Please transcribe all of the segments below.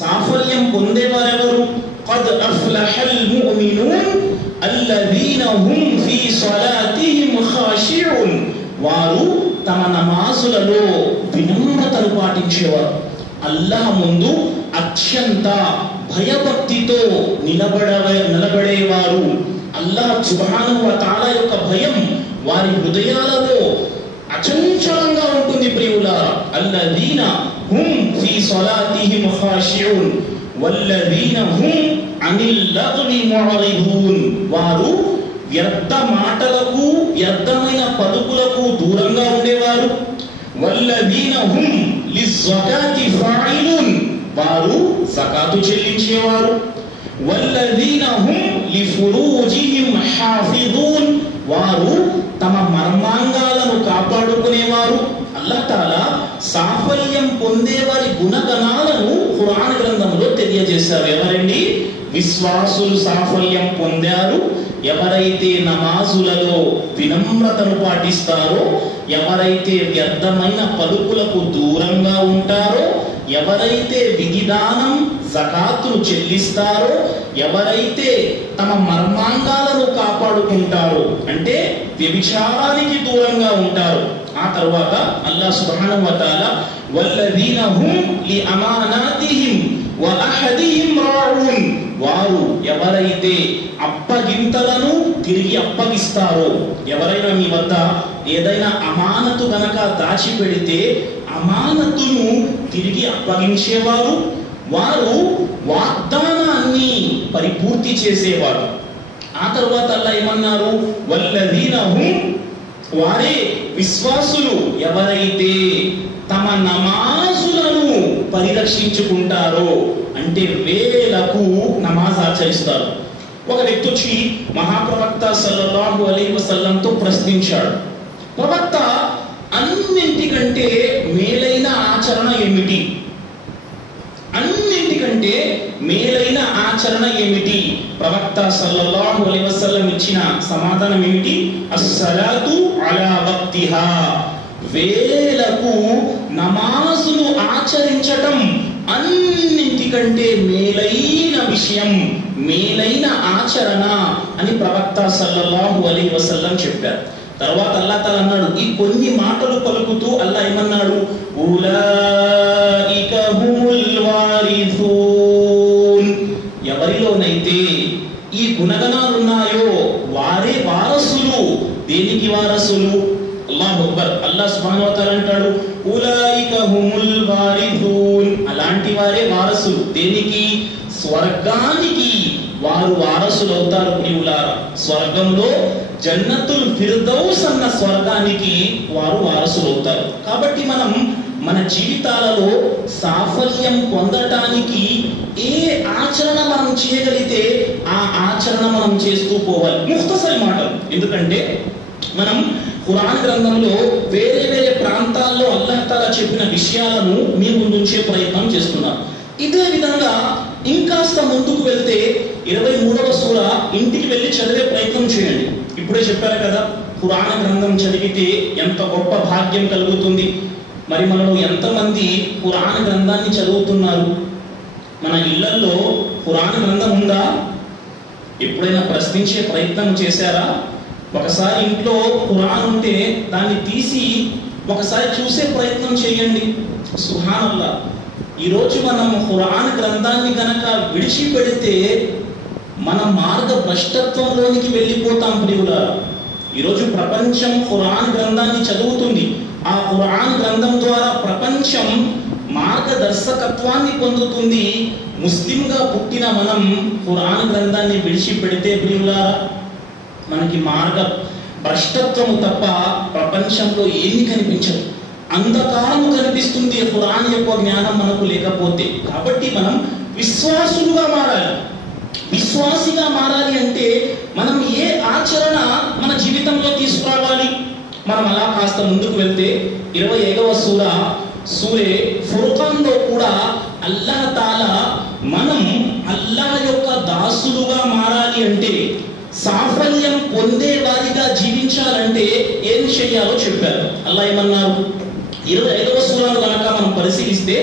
సాఫల్యం పొందేవారెవరు? ఖద్ అఫ్లహల్ ముమినూన్ అల్లదీన హుమ్ ఫీ సలాతిహిమ్ ఖాషిఊన్. వారు తమ నమాజులలో వినమ్రతను పాటించేవారు, అల్లాహ్ ముందు అత్యంత భయభక్తితో నిలబడేవారు. అల్లాహ్ సుబ్హానహు వ తఆలా యొక్క భయం వారి హృదయాలలో అచంచలంగా ఉంటుంది ప్రియులారా. అల్లదీన హుమ్ ఫీ సలాతిహిమ్ ఖాషిఊన్ వల్లదీన హుమ్ అనిల్ లగ్వి ముఅరిదూన్. వారు వ్యర్థ మాటలకు వ్యర్థమైన పలుకులకు దూరంగా ఉండేవారు. వల్లదీన హుమ్ లిజ్జకాతి ఫాయిలూన్. వారు జకాతు చెల్లించేవారు. వల్లదీన హుమ్ లిఫురూజిహిమ్ హాఫిదూన్. వారు తమ మర్మాంగాలను కాపాడుకునేవారు. అల్లాహ్ తాలా సాఫల్యం పొందేవారి గుణగణాలను ఖురాన్ గ్రంథంలో తెలియజేశారు. ఎవరండి? విశ్వాసులు సాఫల్యం పొందారు ఎవరైతే నమాజులలో వినమ్రతను పాటిస్తారో, ఎవరైతే వ్యర్థమైన పలుకులకు దూరంగా ఉంటారో, ఎవరైతే విధిదానం జకాతును చెల్లిస్తారో, ఎవరైతే తమ మర్మాంగాలను కాపాడుకుంటారో, అంటే వ్యభిచారానికి దూరంగా ఉంటారో. ఆ తర్వాత అల్లాహ్ సుబ్హానహు వ తఆలా వల్లదీన హుమ్ లి అమానాతిహిమ్ వ అహదిహిమ్ రాఊన్. వారు ఎవరైతే అప్పగింతలను తిరిగి అప్పగిస్తారో, ఎవరైనా మీ వద్ద ఏదైనా అమానతు గనక దాచిపెడితే అమానతును తిరిగి అప్పగించేవారు, వారు వాగ్దానాన్ని పరిపూర్తి చేసేవారు. ఆ తర్వాత అల్లాహ్ ఏమన్నారు? వల్లదీన హుమ్, వారే విశ్వాసులు ఎవరైతే తమ నమాజులను పరిరక్షించుకుంటారో, అంటే వేలకు నమాజ్ ఆచరిస్తారు. ఒక వ్యక్తి వచ్చి మహాప్రవక్త సల్లల్లాహు అలైహి వసల్లంతో ప్రశ్నించాడు, ప్రవక్త, అన్నింటికంటే మేలైన ఆచరణ ఏమిటి? అన్నింటికంటే మేలైన ఆచరణ ఏమిటి? ప్రవక్త సల్లల్లాహు అలైహి వసల్లం ఇచ్చిన సమాధానం ఏమిటి? అస్సలాతు అలా వక్తిహా. వేలకు నమాజును ఆచరించటం అన్నింటికంటే మేలైన విషయం, మేలైన ఆచరణ అని ప్రవక్త సల్లల్లాహు అలైహి వసల్లం చెప్పారు. తర్వాత అల్లాహ్ తాలా అన్నాడు, ఈ కొన్ని మాటలు పలుకుతూ అల్లాహ్ ఏమన్నాడు? ఉలైక హుముల్ వారిథూన్. ఎవరిలోనైతే ఈ గుణగణాలు ఉన్నాయో వారే వారసులు. దేనికి వారసులు? అల్లాహు అక్బర్. అల్లాహ్ సుబ్హానహు వ తఆలా అంటాడు, ఉలైక హుముల్ వారిథూన్. అలాంటి వారే వారసులు. దేనికి? స్వర్గానికి వారు వారసులు అవుతారు ప్రియులారా. స్వర్గంలో జన్నతుల్ ఫిర్దౌస్ అన్న స్వర్గానికి వారు వారసులు అవుతారు. కాబట్టి మనం మన జీవితాలలో సాఫల్యం పొందటానికి ఏ ఆచరణ మనం చేయగలిగితే ఆ ఆచరణ మనం చేస్తూ పోవాలి. ముఖ్తసరి మాటలు, ఎందుకంటే మనం ఖురాన్ గ్రంథంలో వేరే వేరే ప్రాంతాల్లో అల్లాహ్ తాలా చెప్పిన విషయాలను మీ ముందుంచే ప్రయత్నం చేస్తున్నాం. ఇదే విధంగా ఇంకాస్త ముందుకు వెళ్తే 23వ సూర ఇంటికి వెళ్ళి చదివే ప్రయత్నం చేయండి. ఇప్పుడే చెప్పారు కదా, ఖురాన్ గ్రంథం చదివితే ఎంత గొప్ప భాగ్యం కలుగుతుంది. మరి మనలో ఎంతమంది ఖురాన్ గ్రంథాన్ని చదువుతున్నారు? మన ఇళ్లలో ఖురాన్ గ్రంథం ఉందా? ఎప్పుడైనా ప్రశ్నించే ప్రయత్నం చేశారా? ఒకసారి ఇంట్లో ఖురాన్ ఉంటే దాన్ని తీసి ఒకసారి చూసే ప్రయత్నం చేయండి. సుబ్హానల్లాహ్. ఈరోజు మనం ఖురాన్ గ్రంథాన్ని కనుక విడిచిపెడితే మన మార్గ భ్రష్టత్వంలోనికి వెళ్ళిపోతాం ప్రియులారా. ఈరోజు ప్రపంచం ఖురాన్ గ్రంథాన్ని చదువుతుంది. ఆ ఖురాన్ గ్రంథం ద్వారా ప్రపంచం మార్గదర్శకత్వాన్ని పొందుతుంది. ముస్లింగా పుట్టిన మనం ఖురాన్ గ్రంథాన్ని విడిచిపెడితే ప్రియులారా మనకి మార్గ భ్రష్టత్వము తప్ప ప్రపంచంలో ఏమీ కనిపించదు. అంధకారము కనిపిస్తుంది ఖురాన్ యొక్క జ్ఞానం మనకు లేకపోతే. కాబట్టి మనం విశ్వాసులుగా మారాలి. విశ్వాసిగా మారాలి అంటే మనం ఏ ఆచరణ మన జీవితంలో తీసుకురావాలి? మనం అలా కాస్త ముందుకు వెళ్తే 25వ సూరే ఫుర్ఖాన్లో కూడా అల్లాహ్ తాలా మనం అల్లాహ్ యొక్క దాసులుగా మారాలి అంటే, సాఫల్యం పొందే వారిగా జీవించాలంటే ఏం చేయాలో చెప్పారు. అల్లాహ్ ఏమన్నారు? 25వ సూరాను కనుక మనం పరిశీలిస్తే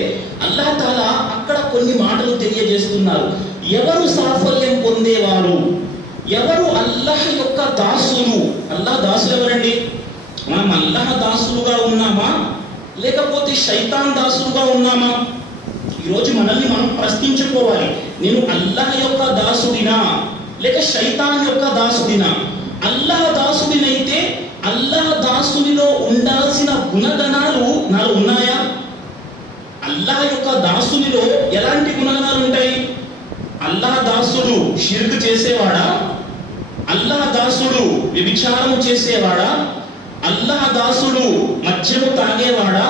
అల్లాహ్ తాలా అక్కడ కొన్ని మాటలు తెలియజేస్తున్నారు. ఎవరు సాఫల్యం పొందేవారు, ఎవరు అల్లాహ్ యొక్క దాసులు? అల్లాహ్ దాసులు ఎవరండి? మనం అల్లాహ్ దాసులుగా ఉన్నామా లేకపోతే శైతాన్ దాసులుగా ఉన్నామా? ఈరోజు మనల్ని మనం ప్రశ్నించుకోవాలి. నేను అల్లాహ్ యొక్క దాసుడినా లేక శైతాన్ యొక్క దాసుడినా? అల్లాహ్ దాసుడినైతే అల్లాహ్ దాసుడిలో ఉండాల్సిన గుణగణాలు నాలో ఉన్నాయా? అల్లాహ్ యొక్క దాసునిలో ఎలాంటి గుణగణాలు ఉంటాయి? అల్లాహ్ దాసుడు షిర్క్ చేసేవాడా? అల్లాహ్ దాసుడు వ్యభిచారము చేసేవాడా? అల్లాహ్ దాసుడు మద్యము తాగేవాడా?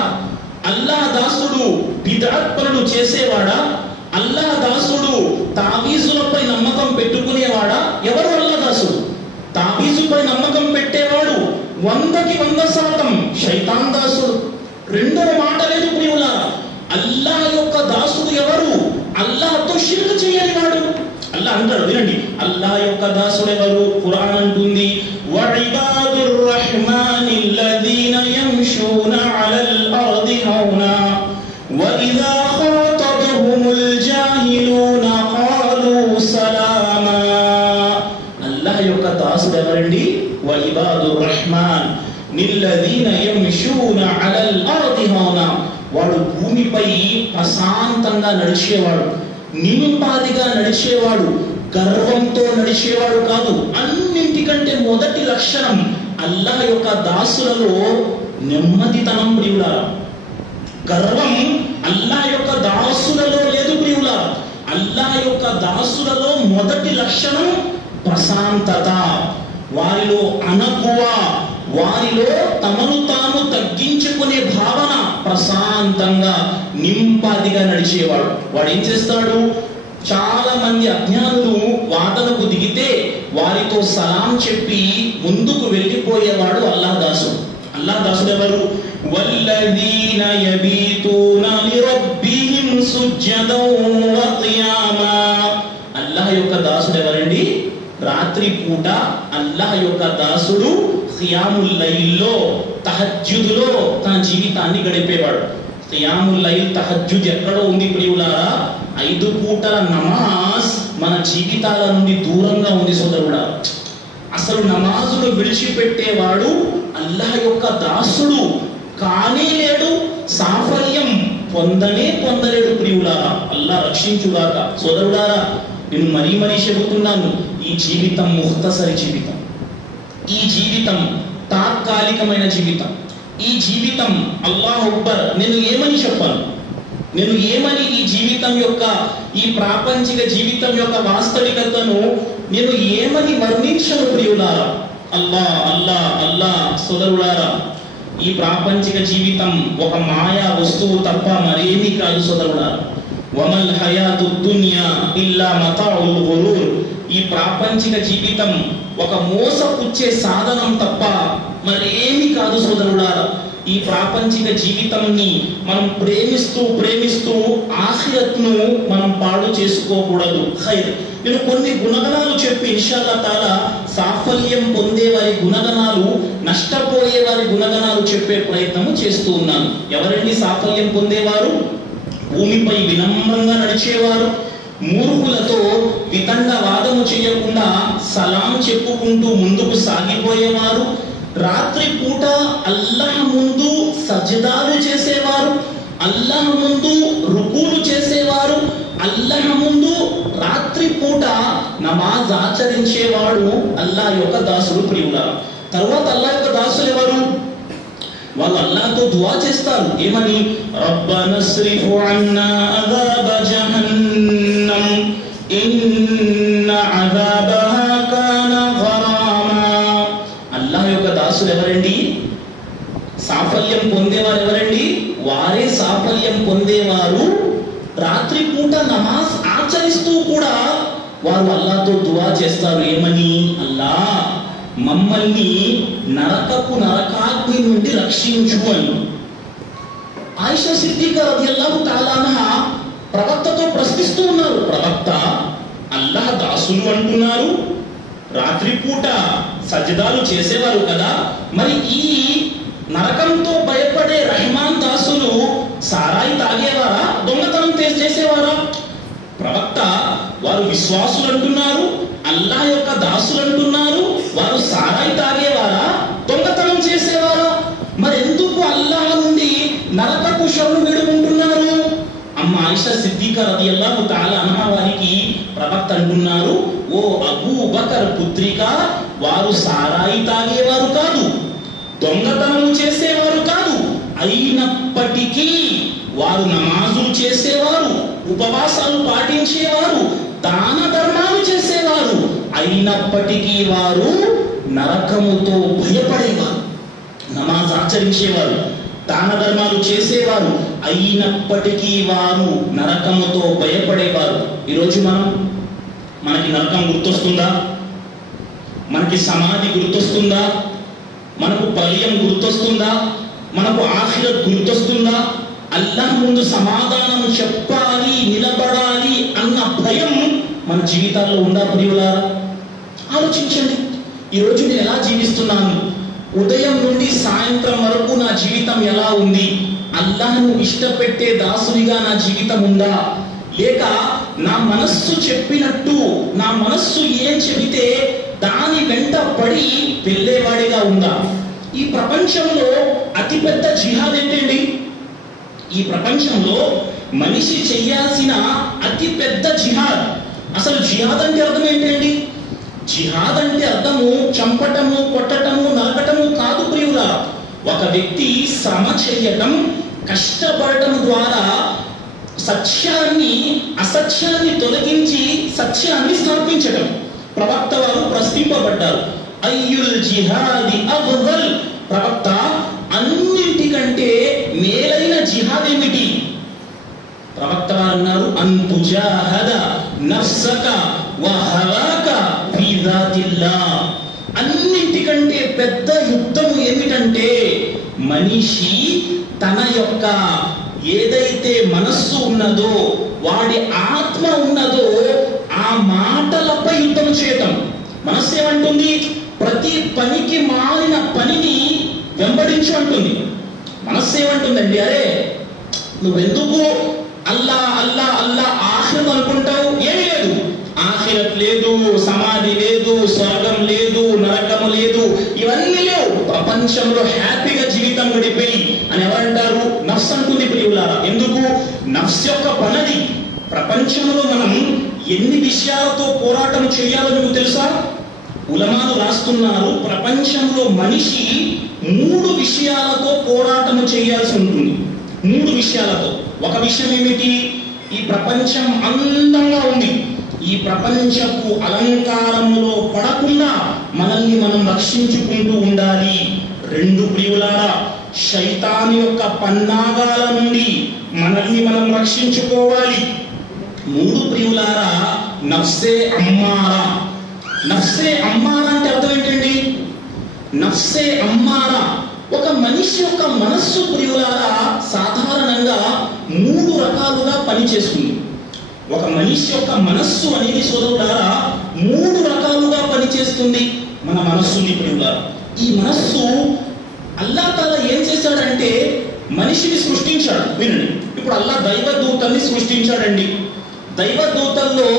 అల్లాహ్ దాసుడు బిద్అత్ పనులు చేసేవాడా? అల్లాహ్ దాసుడు తావీజులపై నమ్మకం పెట్టుకునేవాడా? ఎవరు అల్లాహ్ దాసుడు? తావీజుపై నమ్మకం పెట్టేవాడు 100% శైతాన్ దాసుడు. రెండవ మాట లేదు ప్రియులారా. అల్లాహ్ యొక్క దాసుడు ఎవరు? అల్లాహ్తో షిర్క్ చేయని వాడు. అల్లాహ్ అంటాడు, వినండి, అల్లాహ్ యొక్క దాసుడు ఎవరు? ఖురాన్ అంటుంది, వఇబాదుర్ రహ్మానిల్లదీన యమ్షూన అలల్ అర్ది హౌనా వఇదా ఖాతబహుముల్ జాహిలూన ఖాలూ సలామా. అల్లాహ్ యొక్క దాసుడు ఎవరండి? వఇబాదుర్ రహ్మాన్ నిల్లదీన యమ్షూన అలల్ అర్ది హౌనా. వాడు భూమిపై ప్రశాంతంగా నడిచేవాడు, నింపాదిగా నడిచేవాడు, గర్వంతో నడిచేవాడు కాదు. అన్నింటికంటే మొదటి లక్షణం అల్లాహ్ యొక్క దాసులలో నెమ్మదితనం ప్రియులారా. గర్వం అల్లాహ్ యొక్క దాసులలో లేదు ప్రియులారా. అల్లాహ్ యొక్క దాసులలో మొదటి లక్షణం ప్రశాంతత, వారిలో అణకువ, వారిలో తమను తాను తగ్గించుకునే భావన, ప్రశాంతంగా నింపాదిగా నడిచేవాడు. వాడు ఏం చేస్తాడు? చాలా మంది అజ్ఞానులు వాదనకు దిగితే వారితో సలాం చెప్పి ముందుకు వెళ్ళిపోయేవాడు అల్లాహ్ దాసుడు. అల్లాహ్ దాసుడు ఎవరు? వల్లదీన యబీతూన లిరబ్బిహిం సుజ్జదౌ వ ఖియామా. అల్లాహ్ యొక్క దాసుడు ఎవరండి? రాత్రి పూట అల్లాహ్ యొక్క దాసుడు ఖియాముల్ లైల్లో, తహజ్జుద్లో తన జీవితాన్ని గడిపేవాడు. ఖియాముల్ లైల్, తహజ్జుద్ ఎక్కడో ఉంది ప్రియులారా. 5 పూటల నమాజ్ మన జీవితాల నుండి దూరంగా ఉంది సోదరుడా. అసలు నమాజును విడిచిపెట్టేవాడు అల్లాహ్ యొక్క దాసుడు కానే లేడు, సాఫల్యం పొందలేడు ప్రియులారా. అల్లాహ్ రక్షించుగాక. సోదరులారా, నేను మరీ చెబుతున్నాను, ఈ జీవితం ముఖ్తసరి జీవితం, ఈ జీవితం తాత్కాలికమైన జీవితం, ఈ జీవితం అల్లాహ్ అక్బర్. నేను ఏమని చెప్పాను? నేను ఏమని ఈ జీవితం యొక్క, ఈ ప్రాపంచిక జీవితం యొక్క వాస్తవికతను నేను ఏమని వర్ణించను ప్రియులారా? అల్లా అల్లా అల్లా. సోదరులారా, ఈ ప్రాపంచిక జీవితం ఒక మాయా వస్తువు తప్ప మరేమీ కాదు సోదరులారా. వమల్ హయాతు దునియా ఇల్లా మతాఉల్ గురూర్. ఈ ప్రాపంచిక జీవితం ఒక మోసపుచ్చే సాధనం తప్ప మరేమీ కాదు సోదరులారా. ఈ ప్రాపంచిక జీవితాన్ని మనం ప్రేమిస్తూ ఆఖిరత్ను మనం పాడు చేసుకోకూడదు. ఖైర్, నేను కొన్ని గుణగణాలు చెప్పి ఇన్షాల్లాహ్ తాలా సాఫల్యం పొందే వారి గుణగణాలు, నష్టపోయే వారి గుణగణాలు చెప్పే ప్రయత్నం చేస్తూ ఉన్నాను. ఎవరండి సాఫల్యం పొందేవారు? భూమిపై వినమ్రంగా నడిచేవారు, మూర్ఖులతో వితండవాదము చేయకుండా సలాం చెప్పుకుంటూ ముందుకు సాగిపోయేవారు, రాత్రి పూట అల్లాహ్ ముందు సజదాలు చేసేవారు, అల్లాహ్ ముందు రుకూలు చేసేవారు, అల్లాహ్ ముందు రాత్రి పూట నమాజ్ ఆచరించేవాడు అల్లాహ్ యొక్క దాసుడు ప్రియులారా. తర్వాత అల్లాహ్ యొక్క దాసులు ఎవరు? వాళ్ళు అల్లాహ్తో దుఆ చేస్తారు. ఏమని? రబ్బనస్రిఫ్ అన్నా అదాబ జహన్నం ఇన్న అదాబహా కాన గరామా. అల్లాహ్ యొక్క దాసులు ఎవరండి? సాఫల్యం పొందేవారు ఎవరండి? వారే సాఫల్యం పొందేవారు. రాత్రి పూట నమాజ్ ఆచరిస్తూ కూడా వారు అల్లాహ్తో దుఆ చేస్తారు. ఏమని? అల్లాహ్, మమ్మల్ని నరకాగ్ని నుండి రక్షించు అని. ఆయిషా సిద్దికా రలియల్లాహు తఆలా అన్హా ప్రవక్తతో ప్రశ్నిస్తూ ఉన్నారు. ప్రవక్త, అల్లాహ్ దాసులు అంటున్నారు, రాత్రి పూట సజదాలు చేసేవారు కదా, మరి ఈ నరకంతో భయపడే రెహమాన్ దాసులు సారాయి తాగేవారా, దొంగతనం చేసేవారా? ప్రవక్త వారు విశ్వాసులు అంటున్నారు, అల్లా యొక్క దాసులు అంటున్నారు, వారు సారాయి తాగేవారా, దొంగతనం చేసేవారా? మరి ఎందుకు అల్లా నుండి నరకపు శరణు వేడుకుంటున్నారు? అమ్మ ఆయిషా సిద్దికా రదియల్లాహు తఆలా అన్హా వారికి ప్రవక్త అంటున్నారు, ఓ అబూ బకర్ పుత్రిక, వారు సారాయి తాగేవారు కాదు, దొంగతనం చేసేవారు కాదు, అయినప్పటికీ వారు నమాజులు చేసేవారు, ఉపవాసాలు పాటించేవారు, దాన ధర్మాలు చేసేవారు, అయినప్పటికీ వారు నరకముతో భయపడేవారు. నమాజ్ ఆచరించేవారు, దాన ధర్మాలు చేసేవారు, అయినప్పటికీ వారు నరకముతో భయపడేవారు. ఈరోజు మనకి నరకం గుర్తొస్తుందా? మనకి సమాధి గుర్తొస్తుందా? మనకు ప్రళయం గుర్తొస్తుందా? మనకు ఆఖిరత్ గుర్తొస్తుందా? అల్లాహ్ ముందు సమాధానం చెప్పాలి, నిలబడాలి అన్న భయం మన జీవితాల్లో ఉందా ప్రియులారా? ఆలోచించండి. ఈరోజు నేను ఎలా జీవిస్తున్నాను? ఉదయం నుండి సాయంత్రం వరకు నా జీవితం ఎలా ఉంది? అల్లాహ్ను ఇష్టపెట్టే దాసునిగా నా జీవితం ఉందా? లేక నా మనస్సు చెప్పినట్టు, నా మనస్సు ఏం చెబితే దాని వెంట పడి వెళ్ళేవాడిగా ఉందా? ఈ ప్రపంచంలో అతిపెద్ద జిహాద్ ఏంటండి? ఈ ప్రపంచంలో మనిషి చెయ్యాల్సిన అతి పెద్ద జిహాద్. అసలు జిహాద్ అంటే అర్థం ఏంటండి? జిహాద్ అంటే అర్థము చంపటము, కొట్టటము, నరకటము కాదు ప్రియులా. ఒక వ్యక్తి శ్రమ చెయ్యటం, కష్టపడటం ద్వారా అసత్యాన్ని తొలగించి సత్యాన్ని స్థాపించటం. ప్రవక్త వారు ప్రశ్నింపబడ్డారు, అయ్యుల్ జిహాది అఫ్దల్, ప్రవక్త అన్నింటికంటే మేలైన జిహాద్ ఏమిటి? ప్రవక్త వారు అన్నారు, అంతుజాహద నఫ్సక వ హవాక ఫీ జాతిల్లాహ్. అన్నింటికంటే పెద్ద యుద్ధం ఏమిటంటే మనిషి తన యొక్క ఏదైతే మనస్సు ఉన్నదో, వాడి ఆత్మ ఉన్నదో, ఆ మాటలపై యుద్ధం చేయటం. మనస్సు ఏమంటుంది? ప్రతి పనికి మారిన పనిని వెంబడించు అంటుంది. మనస్సు ఏమంటుందండి? అరే నువ్వెందుకు అల్లా అల్లా అల్లా ఆఖిరత్ అనుకుంటావు? ఏమీ లేదు, ఆఖిరత్ లేదు, సమాధి లేదు, స్వర్గం లేదు, నరకము లేదు, ఇవన్నీ లేవు, ప్రపంచంలో హ్యాపీగా జీవితం గడిపోయి అని ఎవరంటారు? నఫ్స్ అంటుంది ప్రియులారా. ఎందుకు? నఫ్స్ యొక్క పనది. ప్రపంచంలో మనం ఎన్ని విషయాలతో పోరాటం చేయాలో మీకు తెలుసా? ఉలమాలు రాస్తున్నారు, ప్రపంచంలో మనిషి 3 విషయాలతో పోరాటం చేయాల్సి ఉంటుంది. 3 విషయాలతో. ఒక విషయం ఏమిటి? ఈ ప్రపంచం అందంగా ఉంది, ఈ ప్రపంచపు అలంకారంలో పడకుండా మనల్ని మనం రక్షించుకుంటూ ఉండాలి. 2 ప్రియులారా, శైతాను యొక్క పన్నాగాల నుండి మనల్ని మనం రక్షించుకోవాలి. 3 ప్రియులారా, నఫ్సే అమ్మారా. నఫ్సే అమ్మారా అంటే అర్థం ఏంటండి? నఫ్సే అమ్మారా, ఒక మనిషి యొక్క మనస్సు ప్రియులారా సాధారణంగా 3 రకాలుగా పనిచేస్తుంది. ఒక మనిషి యొక్క మనస్సు అనేది సోదరులారా 3 రకాలుగా పనిచేస్తుంది. మన మనస్సుని ప్రియులారా, ఈ మనస్సు అల్లాహ్ తాలా ఏం చేశాడంటే మనిషిని సృష్టించాడు. వినండి, ఇప్పుడు అల్లాహ్ దైవదూతల్ని సృష్టించాడండి. దైవదూతల్లో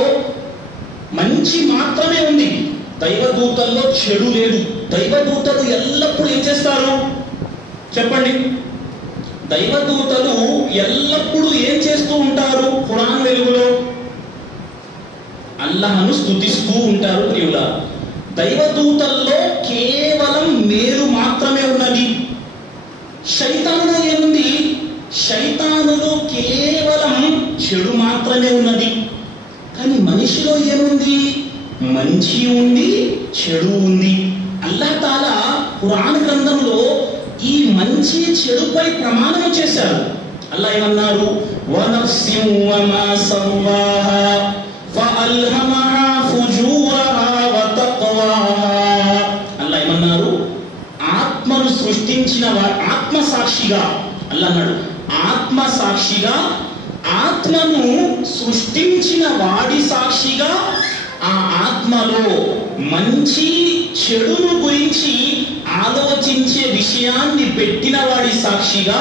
మంచి మాత్రమే ఉంది, దైవదూతల్లో చెడు లేదు. దైవదూతలు ఎల్లప్పుడూ ఏం చేస్తారు చెప్పండి? దైవదూతలు ఎల్లప్పుడూ ఏం చేస్తూ ఉంటారు? ఖురాన్ వెలుగులో అల్లాహ్ను స్తుతిస్తూ ఉంటారు ప్రియుల. దైవదూతల్లో కేవలం మేలు మాత్రమే ఉన్నది. శైతానులో ఏముంది? శైతానులో కేవలం చెడు మాత్రమే ఉన్నది. కానీ మనిషిలో ఏముంది? మంచి ఉంది, చెడు ఉంది. అల్లాహ్ తాలా ఖురాన్ గ్రంథంలో ఈ మంచి చెడుపై ప్రమాణం చేశారు. అల్లాహ్ ఏమన్నారు? వనఫ్సిన్ వమా సవ్వాహా ఫఅల్హమహా ఫుజూరహా వతక్వాహా. అల్లాహ్ ఏమన్నారు? ఆత్మను సృష్టించిన ఆత్మ సాక్షిగా, అల్లాహ్ అన్నాడు ఆత్మ సాక్షిగా, ఆత్మను సృష్టించిన వాడి సాక్షిగా ఆ ఆత్మలో మంచి చెడును గురించి ఆలోచించే విషయాన్ని పెట్టిన వాడి సాక్షిగా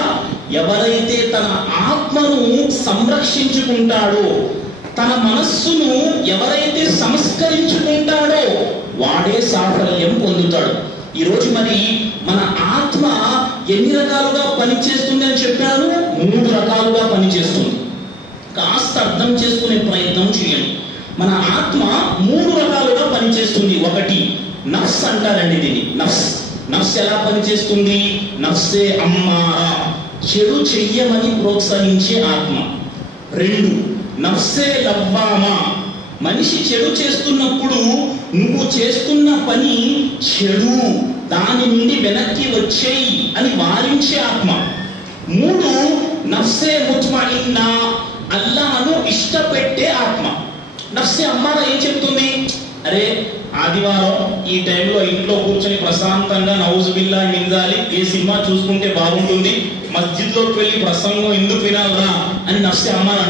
ఎవరైతే తన ఆత్మను సంరక్షించుకుంటాడో, తన మనస్సును ఎవరైతే సంస్కరించుకుంటాడో వాడే సాఫల్యం పొందుతాడు. ఈరోజు మరి మన ఆత్మ ఎన్ని రకాలుగా పనిచేస్తుంది అని చెప్పాను? 3 రకాలుగా పనిచేస్తుంది. కాస్త అర్థం చేసుకునే ప్రయత్నం చేయండి. మన ఆత్మ 3 రకాలుగా పనిచేస్తుంది. ఒకటి నఫ్స్ అంటారండి దీన్ని. నఫ్స్ ఎలా పనిచేస్తుంది? నఫ్సే అమ్మారా, చెడు చెయ్యమని ప్రోత్సహించే ఆత్మ. 2 నఫ్సే లవ్వామా, మనిషి చెడు చేస్తున్నప్పుడు నువ్వు చేస్తున్న పని చెడు, దాని నుండి వెనక్కి వచ్చేయి అని వారించే ఆత్మ. 3 నఫ్సే ముత్మఇన్నా, అల్లాహ్ను ఇష్టపెట్టే ఆత్మ. నఫ్సే అమ్మారా ఏం చెప్తుంది? అరే ఆదివారం ఈ టైంలో ఇంట్లో కూర్చొని ప్రశాంతంగా నౌజుబిల్లా మింజాలి, ఏ సినిమా చూసుకుంటే బాగుంటుంది, మస్జిద్లోకి వెళ్ళి ప్రసంగం ఎందుకు వినాలరా అని నఫ్సే అమ్మారా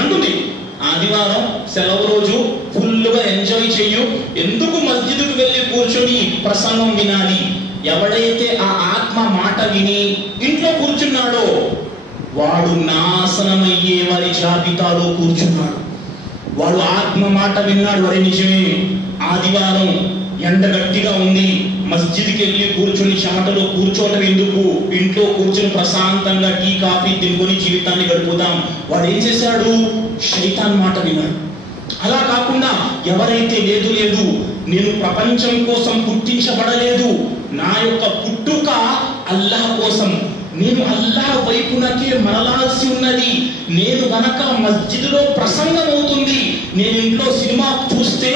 అంటుంది. ఆదివారం సెలవు రోజు ఫుల్గా ఎంజాయ్ చెయ్యు, ఎందుకు మస్జిద్కు వెళ్ళి కూర్చొని ప్రసంగం వినాలి. ఎవడైతే ఆ ఆత్మ మాట విని ఇంట్లో కూర్చున్నాడో వాడు నాశనమయ్యే వారి జాబితాలో కూర్చున్నాడు. వాడు ఆత్మ మాట విన్నాడు, వరే నిజమే ఆదివారం ఎండ గట్టిగా ఉంది, మస్జిద్కి వెళ్ళి కూర్చొని చెమటలో కూర్చోవటం ఎందుకు, ఇంట్లో కూర్చొని ప్రశాంతంగా టీ కాఫీ తినుకొని జీవితాన్ని గడుపుదాం. వాడు ఏం చేశాడు? శైతాన్ మాట విన్నాడు. అలా కాకుండా ఎవరైతే లేదు నేను ప్రపంచం కోసం పుట్టించబడలేదు, నా యొక్క పుట్టుక అల్లాహ్ కోసం, నేను అల్లాహ్ వైపునకే మరలాల్సి ఉన్నది, నేను గనక మస్జిద్లో ప్రసంగం అవుతుంది, నేను ఇంట్లో సినిమా చూస్తే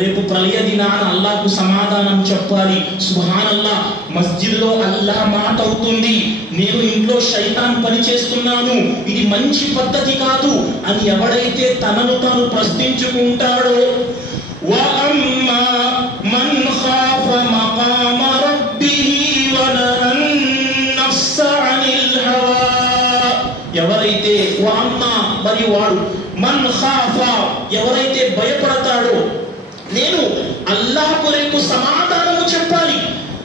రేపు ప్రళయ దినాన అల్లాహ్కు సమాధానం చెప్పాలి, సుబ్హానల్లాహ్ మస్జిద్లో అల్లాహ్ మాట అవుతుంది, నేను ఇంట్లో శైతాన్ పని చేస్తున్నాను, ఇది మంచి పద్ధతి కాదు అని ఎవడైతే తనను తాను ప్రశ్నించుకుంటాడో, వఅమ్మా మన్ ఖాఫ మకామ రబ్బిహి వనహన్ నఫ్స అనిల్ హవా, ఎవరైతే వఅమ్మా మరి వాడు మన్ ఖాఫ ఎవరైతే భయపడతాడో, నేను అల్లాహ్ కొరకు సమాధానము చెప్పాలి,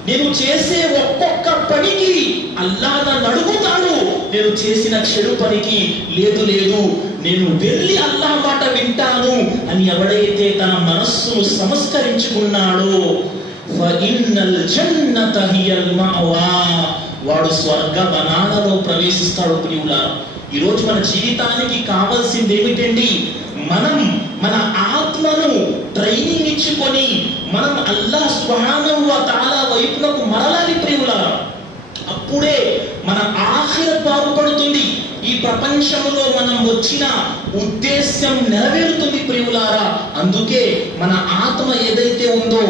నేను చేసే ఒక్కొక్క పనికి అల్లాహ్ నన్ను అడుగుతాడు, నేను చేసిన చెడు పనికి లేదు నేను వెళ్ళి అల్లాహ్ మాట వింటాను అని ఎవడైతే తన మనస్సును సంస్కరించుకున్నాడో, ఫఇన్నల్ జన్నత హియల్ మఅవా, వాడు స్వర్గ వనాలలో ప్రవేశిస్తాడు. ప్రియులారా, ఈరోజు మన జీవితానికి కావాల్సింది ఏమిటండి? మనం మన ఆత్మను ట్రైనింగ్ ఇచ్చుకొని మనం అల్లాహ్ సుబ్హానహు వ తఆలా వైపునకు మరలాలి ప్రియులారా. అప్పుడే మన ఆఖిరత్ బాగుపడుతుంది. ఈ ప్రపంచంలో మనం వచ్చిన ఉద్దేశ్యం నెరవేరుతుంది ప్రియులారా. అందుకే మన ఆత్మ ఏదైతే ఉందో,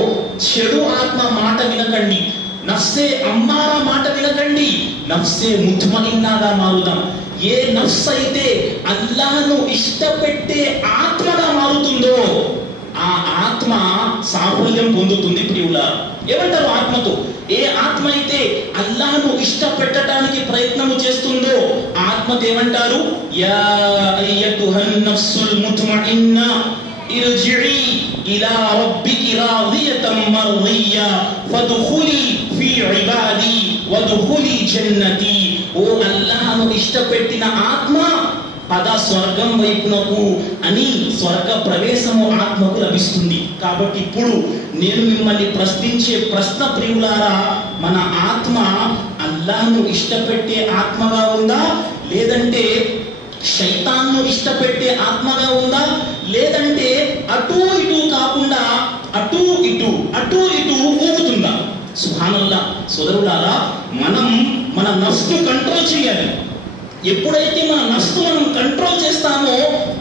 చెడు ఆత్మ మాట వినకండి, నఫ్సే అమ్మారా మాట వినకండి, నఫ్సే ముత్మఇన్నాగా మారుదాం. ఏ నఫ్స్ అయితే అల్లాహ్ను ఇష్టపెట్టే ఆత్మగా మారుతుందో ఆ ఆత్మ సాఫల్యం పొందుతుంది ప్రియులారా. ఏమంటారు ఆత్మతో? ఏ ఆత్మ అయితే అల్లాహ్ను ఇష్టపెట్టడానికి ప్రయత్నము చేస్తుందో ఆత్మతో ఏమంటారు? యా అయ్యతుహన్ నఫ్సుల్ ముత్మఇన్నా ఇర్జి'i ఇలా రబ్బికి రాదియతం మర్దియ్యా ఫద్ఖులి ఫీ ఇబాది వద్ఖులి జన్నతి. ఓ అల్లాహ్ను ఇష్టపెట్టిన ఆత్మ, పద స్వర్గం వైపునకు అని స్వర్గ ప్రవేశము ఆత్మకు లభిస్తుంది. కాబట్టి ఇప్పుడు నేను మిమ్మల్ని ప్రశ్నించే ప్రశ్న ప్రియులారా, మన ఆత్మ అల్లాహ్ను ఇష్టపెట్టే ఆత్మగా ఉందా, లేదంటే శైతాన్ను ఇష్టపెట్టే ఆత్మగా ఉందా, లేదంటే అటు ఇటు కాకుండా అటు ఇటు ఊగుతుందా? సుబ్హానల్లాహ్. సోదరులారా, మనం మన నఫ్స్ను కంట్రోల్ చేయాలి. ఎప్పుడైతే మన నఫ్స్ను మనం కంట్రోల్ చేస్తామో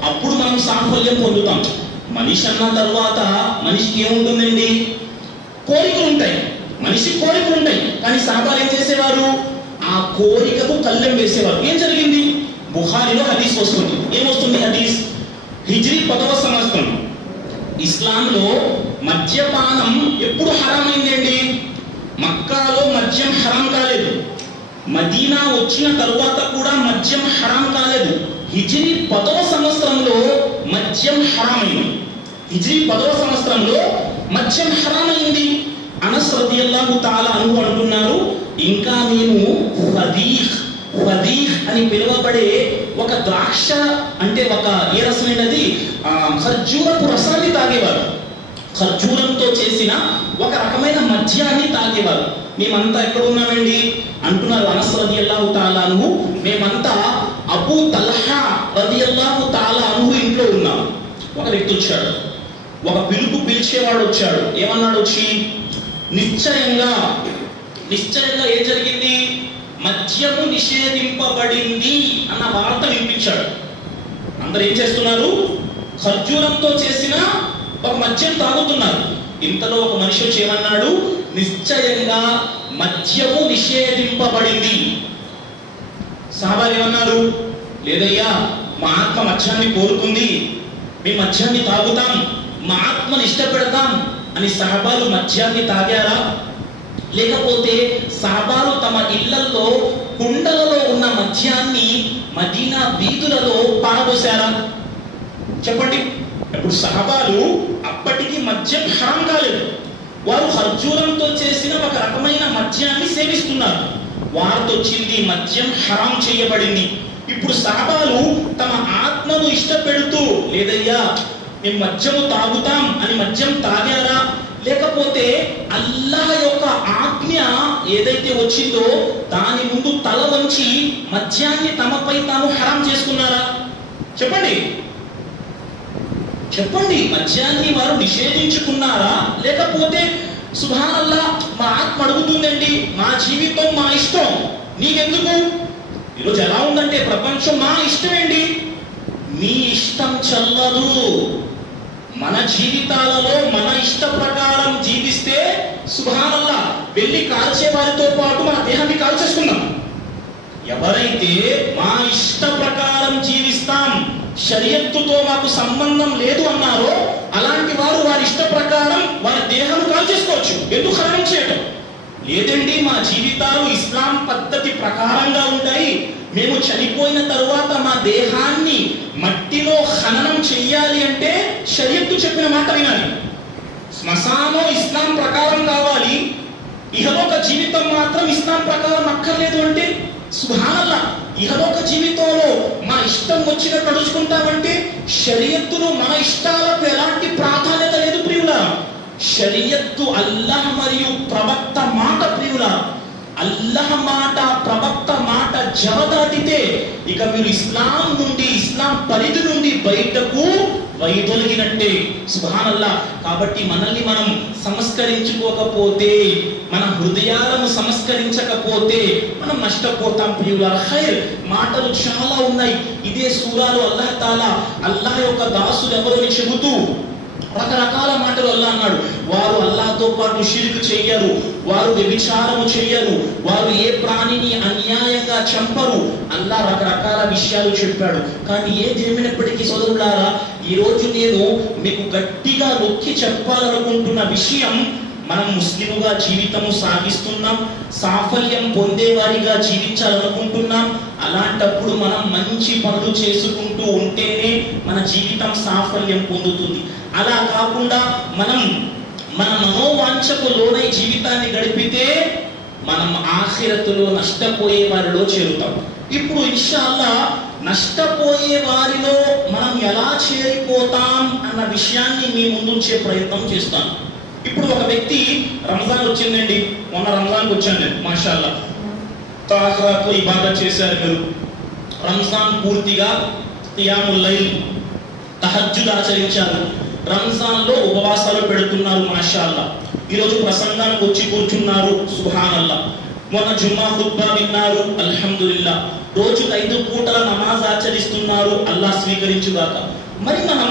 అప్పుడు మనం సాఫల్యం పొందుతాం. మనిషి అన్న తర్వాత మనిషికి ఏముంటుందండి? కోరికలు ఉంటాయి. మనిషికి కోరికలు ఉంటాయి. కానీ సహాబాలు ఏం చేసేవారు? ఆ కోరికకు కళ్ళెం వేసేవారు. ఏం జరిగింది? బుఖారీలో హదీస్ వస్తుంది. ఏమొస్తుంది హదీస్? హిజ్రీ 10వ సంవత్సరం ఇస్లాంలో మద్యపానం ఎప్పుడు హరామైందండి? మక్కాలో మద్యం హరాం కాలేదు, మదీనా వచ్చిన తరువాత కూడా మద్యం హరాం కాలేదు. హిజ్రీ 10వ సంవత్సరంలో మద్యం హరామైంది. హిజ్రీ 10వ సంవత్సరంలో మద్యం హరామైంది. అనస్ రదియల్లాహు తాలా అన్హు అంటున్నారు, ఇంకా మేము ఫదీహ్ అని పిలువబడే ఒక ద్రాక్ష అంటే ఒక ఏ రసమైనది ఖర్జూరపు రసాన్ని తాగేవారు. ఖర్జూరంతో చేసిన ఒక రకమైన మద్యాన్ని తాగేవారు. మేమంతా ఎక్కడ ఉన్నామండి అంటున్నారు అనస్ రదియల్లాహు తాలా అన్హు, మేమంతా అబూ తల్హా రదియల్లాహు తాలా అన్హు ఇంట్లో ఉన్నాం. ఒక వ్యక్తి వచ్చాడు, ఒక పిలుపు పిలిచేవాడు వచ్చాడు. ఏమన్నాడు వచ్చి, నిశ్చయంగా ఏం జరిగింది, మద్యము నిషేధింపబడింది అన్న వార్త వినిపించాడు. అందరూ ఏం చేస్తున్నారు, ఖర్జూరంతో చేసిన ఒక మద్యం తాగుతున్నారు. ఇంతలో ఒక మనిషి వచ్చి ఏమన్నాడు, నిశ్చయంగా మద్యము నిషేధింపబడింది. సహాబాలు ఏమన్నారు, లేదయ్యా మా ఆత్మ మద్యాన్ని కోరుకుంది, మేము మద్యాన్ని తాగుతాం, మా ఆత్మని ఇష్టపెడతాం అని సహాబాలు మద్యాన్ని తాగారా? లేకపోతే సహాబాలు తమ ఇళ్లలో కుండలలో ఉన్న మద్యాన్ని మదీనా వీధులలో పారబోసారా? చెప్పండి. ఇప్పుడు సహాబాలు అప్పటికి మద్యం హరాం కాలేదు, వారు ఖర్జూరంతో చేసిన ఒక రకమైన మద్యాన్ని సేవిస్తున్నారు. వారితో వచ్చింది మద్యం హరాం చేయబడింది. ఇప్పుడు సహాబాలు తమ ఆత్మను ఇష్టపెడుతూ, లేదయ్యా మేము మద్యము తాగుతాం అని మద్యం తాగారా? లేకపోతే అల్లాహ్ యొక్క ఆజ్ఞ ఏదైతే వచ్చిందో దాని ముందు తల వంచి మద్యాన్ని తమపై తాము హరాం చేసుకున్నారా? చెప్పండి. మద్యాన్ని వారు నిషేధించుకున్నారా? లేకపోతే సుబ్హానల్లాహ్ మా ఆత్మ అడుగుతుందండి, మా జీవితం మా ఇష్టం, నీకెందుకు? ఈరోజు ఎలా ఉందంటే ప్రపంచం మా ఇష్టమేంటి, మీ ఇష్టం చల్లదు. మన జీవితాలలో మన ఇష్ట ప్రకారం జీవిస్తే సుబ్హానల్లాహ్ వెళ్ళి కాల్చే వారితో పాటు మన దేహాన్ని కాల్చేసుకున్నాం. ఎవరైతే మా ఇష్ట ప్రకారం జీవిస్తాం, షరియత్తుతో మాకు సంబంధం లేదు అన్నారో అలాంటి వారు వారి ఇష్ట ప్రకారం వారి దేహాన్ని కాల్చేసుకోవచ్చు. ఎందుకు హరణం చేయటం? లేదండి మా జీవితాలు ఇస్లాం పద్ధతి ప్రకారంగా ఉంటాయి, మేము చనిపోయిన తరువాత మా దేహాన్ని మట్టిలో ఖననం చెయ్యాలి అంటే షరియత్తు చెప్పిన మాట వినాలి. శ్మశానం ఇస్లాం ప్రకారం కావాలి, ఇహలోక జీవితం మాత్రం ఇస్లాం ప్రకారం అక్కర్లేదు అంటే సుబ్హానల్లాహ్. ఇహలోక జీవితంలో మా ఇష్టం వచ్చినట్టు నడుచుకుంటామంటే షరియత్తులో మన ఇష్టాలకు ఎలాంటి ప్రాధాన్యత లేదు ప్రియులారా. షరియత్తు అల్లాహ్ మరియు ప్రవక్త మాట ప్రియులారా. అల్లాహ్ మాట ప్రవక్త మాట జవదాటితే ఇక మీరు ఇస్లాం నుండి, ఇస్లాం పరిధి నుండి బయటకు వైదొలిగినట్టే. సుబ్హానల్లాహ్. కాబట్టి మనల్ని మనం సంస్కరించుకోకపోతే, మన హృదయాలను సంస్కరించకపోతే మనం నష్టపోతాం ప్రియులారా. ఖైర్ మాటలు చాలా ఉన్నాయి. ఇదే సూరాలో అల్లాహ్ తాలా అల్లాహ్ యొక్క దాసులు ఎవరని చెబుతూ రకరకాల మాటలు అల్లాహ్ అన్నాడు. వారు అల్లాహ్తో పాటు షిర్క్ చెయ్యరు, వారు వ్యభిచారము చెయ్యరు, వారు ఏ ప్రాణిని అన్యాయంగా చంపరు. అల్లాహ్ రకరకాల విషయాలు చెప్పాడు. కానీ ఏది ఏమైనప్పటికీ సోదరులారా, ఈ రోజు నేను మీకు గట్టిగా నొక్కి చెప్పాలనుకుంటున్న విషయం, మనం ముస్లిముగా జీవితము సాగిస్తున్నాం, సాఫల్యం పొందేవారిగా జీవించాలనుకుంటున్నాం. అలాంటప్పుడు మనం మంచి పనులు చేసుకుంటూ ఉంటేనే మన జీవితం సాఫల్యం పొందుతుంది. అలా కాకుండా మనం మన మనోవాంఛకు లోనై జీవితాన్ని గడిపితే మనం ఆఖిరతులో నష్టపోయే వారిలో చేరుతాం. ఇప్పుడు ఇన్షాల్లాహ్ నష్టపోయే వారిలో మనం ఎలా చేరిపోతాం అన్న విషయాన్ని మీ ముందుంచే ప్రయత్నం చేస్తాను. ఇప్పుడు ఒక వ్యక్తి, రంజాన్ వచ్చిందండి, మొన్న రంజాన్కి వచ్చాను నేను, మాషాల్లాహ్ తాహరాతో ఇబాదత్ చేశారు మీరు. రంజాన్ పూర్తిగా ఖియాముల్ లైల్, తహజ్జుద్ ఆచరించారు. రంజాన్లో ఉపవాసాలు పెడుతున్నారు మాషాల్లాహ్. ఈరోజు ప్రసంగానికి వచ్చి కూర్చున్నారు, సుబ్హానల్లాహ్. మొన్న జుమ్మా ఖుత్బా విన్నారు, అల్హమ్దులిల్లాహ్. రోజు 5 పూటల నమాజ్ ఆచరిస్తున్నారు, అల్లాహ్ స్వీకరించుగాక. మరి మనం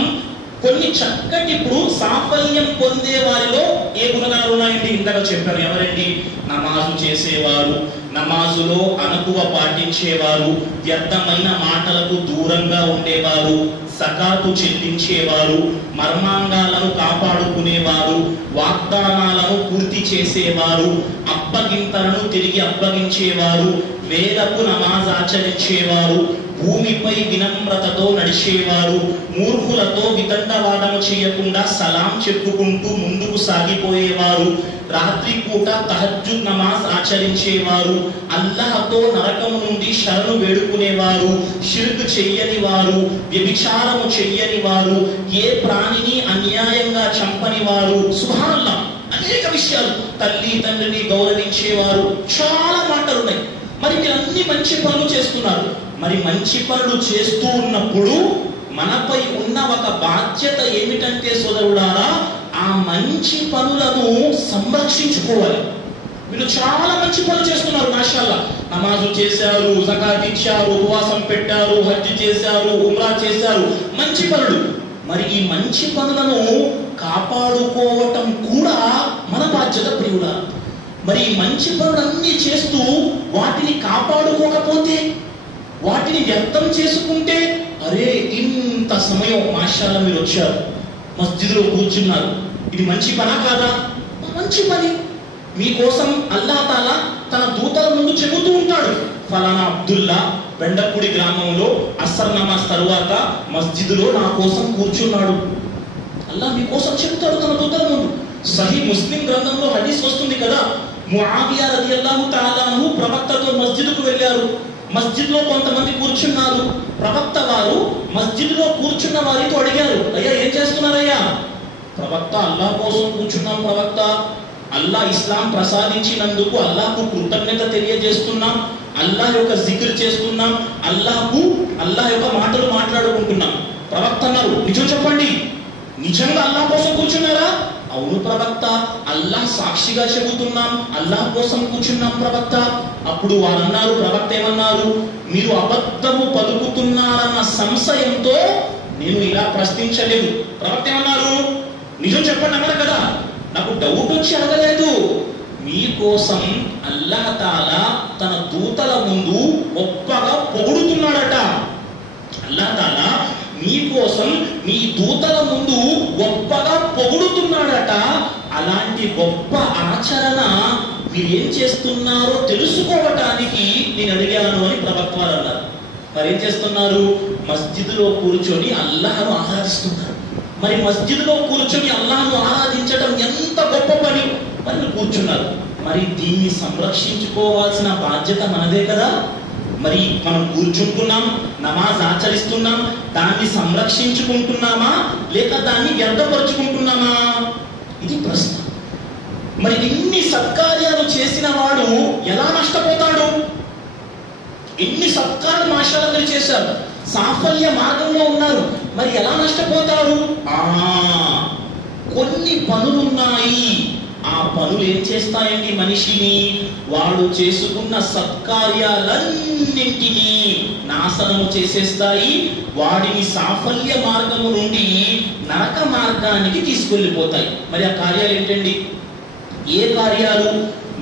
కొన్ని చక్కటి ఇప్పుడు సాఫల్యం పొందే వారిలో ఏ గుణగణాలు ఉన్నాయండి? ఇంతగా చెప్పారు. ఎవరండి? నమాజు చేసేవారు, నమాజులో అణకువ పాటించేవారు, వ్యర్థమైన మాటలకు దూరంగా ఉండేవారు, సకాతు చెల్లించేవారు, మర్మాంగాలను కాపాడుకునేవారు, వాగ్దానాలను పూర్తి చేసేవారు, అప్పగింతలను తిరిగి అప్పగించేవారు, వేలకు నమాజ్ ఆచరించేవారు, భూమిపై వినమ్రతతో నడిచేవారు, మూర్ఖులతో వితండవాదము చేయకుండా సలాం చెప్పుకుంటూ ముందుకు సాగిపోయేవారు, రాత్రి పూట తహజ్జుద్ నమాజ్ ఆచరించేవారు, అల్లాహ్తో నరకం నుండి శరణు వేడుకునేవారు, షిర్క్ చెయ్యని వారు, వ్యభిచారము చెయ్యని వారు, ఏ ప్రాణిని అన్యాయంగా చంపని వారు, సుబ్హానల్లాహ్ అనేక విషయాలు, తల్లి తండ్రిని గౌరవించేవారు, చాలా మాటలు ఉన్నాయి. మరి మీరు అన్ని మంచి పనులు చేస్తున్నారు. మరి మంచి పనులు చేస్తూ ఉన్నప్పుడు మనపై ఉన్న ఒక బాధ్యత ఏమిటంటే సోదరులారా, ఆ మంచి పనులను సంరక్షించుకోవాలి. మీరు చాలా మంచి పనులు చేస్తున్నారు, మాషాల్లా. నమాజు చేశారు, జకాత్ ఇచ్చారు, ఉపవాసం పెట్టారు, హజ్ చేశారు, ఉమ్రా చేశారు, మంచి పనులు. మరి ఈ మంచి పనులను కాపాడుకోవటం కూడా మన బాధ్యత ప్రియుడా. మరి ఈ మంచి పనులన్నీ చేస్తూ వాటిని కాపాడుకోకపోతే, వాటిని వ్యర్థం చేసుకుంటే, అరే ఇంత సమయం మాషాల్లా మీరు వచ్చారు, మస్జిద్లో కూర్చున్నారు, ఇది మంచి పనా కాదా? మంచి పని. మీకోసం అల్లాహ్ తాలా తన దూతల ముందు చెబుతూ ఉంటాడు, ఫలానా అబ్దుల్లా బెండపూడి గ్రామంలో అస్సర్ నమాజ్ తరువాత మస్జిద్లో నా కోసం కూర్చున్నాడు. అల్లాహ్ మీకోసం చెబుతాడు తన దూతల ముందు. సహీ ముస్లిం గ్రంథంలో హదీస్ వస్తుంది కదా, ముఆవియా రలియల్లాహు తఆలా అన్హు ప్రవక్తతో మస్జిద్కు వెళ్ళారు. మస్జిద్లో కొంతమంది కూర్చున్నారు. ప్రవక్త వారు మస్జిద్లో కూర్చున్న వారితో అడిగారు, అయ్యా ఏం చేస్తున్నారయ్యా? ప్రవక్త, అల్లాహ్ కోసం కూర్చున్నాం ప్రవక్త, అల్లాహ్ ఇస్లాం ప్రసాదించినందుకు అల్లాహ్కు కృతజ్ఞత తెలియజేస్తున్నాం, అల్లాహ్ యొక్క జిక్ర్ చేస్తున్నాం, అల్లాహ్ యొక్క మాటలు మాట్లాడుకుంటున్నాం. ప్రవక్త అన్నారు, నిజం చెప్పండి, నిజంగా అల్లాహ్ కోసం కూర్చున్నారా? అవును ప్రవక్త, అల్లాహ్ సాక్షిగా చెబుతున్నాం, అల్లాహ్ కోసం కూర్చున్నాం ప్రవక్త. అప్పుడు వారు అన్నారు, ప్రవక్త ఏమన్నారు, మీరు అబద్ధము పలుకుతున్నారన్న సంశయంతో నేను ఇలా ప్రశ్నించలేదు. ప్రవక్త ఏమన్నారు, నిజం చెప్పండి అన్నారు కదా, నాకు డౌట్ వచ్చి అడగలేదు, మీకోసం అల్లాహ్ తాలా తన దూతల ముందు గొప్పగా పొగుడుతున్నాడట. అల్లాహ్ తాలా మీకోసం మీ దూతల ముందు గొప్పగా పొగుడుతున్నాడట. అలాంటి గొప్ప ఆచరణ మీరేం చేస్తున్నారో తెలుసుకోవటానికి నేను అడిగాను అని ప్రవక్త వారు అన్నారు. మరేం చేస్తున్నారు? మస్జిద్లో కూర్చొని అల్లాహ్ను ఆరాధిస్తున్నారు. మరి మస్జిద్లో కూర్చొని అల్లాహ్ను ఆరాధించడం ఎంత గొప్ప పని. మరి కూర్చున్నారు, మరి దీన్ని సంరక్షించుకోవాల్సిన బాధ్యత మనదే కదా. మరి మనం కూర్చుంటున్నాం, నమాజ్ ఆచరిస్తున్నాం, దాన్ని సంరక్షించుకుంటున్నామా లేక దాన్ని వ్యర్థపరుచుకుంటున్నామా? ఇది ప్రశ్న. మరి ఇన్ని సత్కార్యాలు చేసిన వాడు ఎలా నష్టపోతాడు? ఎన్ని సత్కార్యాలు మాషాల్లాహ్ చేశారు, సాఫల్య మార్గంలో ఉన్నారు, మరి ఎలా నష్టపోతారు? కొన్ని పనులున్నాయి, ఆ పనులు ఏం చేస్తాయండి మనిషిని? వాడు చేసుకున్న సత్కార్యాలన్నింటినీ నాశనము చేసేస్తాయి, వాడిని సాఫల్య మార్గము నుండి నరక మార్గానికి తీసుకెళ్ళిపోతాయి. మరి ఆ కార్యాలు ఏంటండి? ఏ కార్యాలు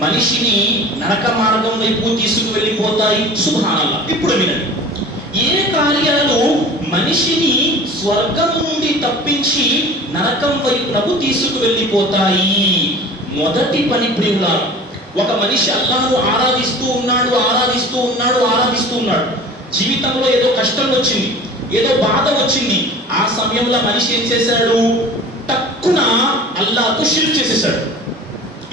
మనిషిని నరక మార్గం వైపు తీసుకువెళ్ళిపోతాయి? సుబ్హానల్లాహ్. ఇప్పుడు వినండి, ఏ కార్యాలు మనిషిని స్వర్గం నుండి తప్పించి నరకం వైపునకు తీసుకువెళ్ళిపోతాయి? మొదటి పని ప్రియులారా, ఒక మనిషి అల్లాహ్ను ఆరాధిస్తూ ఉన్నాడు. జీవితంలో ఏదో కష్టం వచ్చింది, ఏదో బాధ వచ్చింది. ఆ సమయంలో మనిషి ఏం చేశాడు? టక్కున అల్లాహ్తో షిర్క్ చేసేసాడు.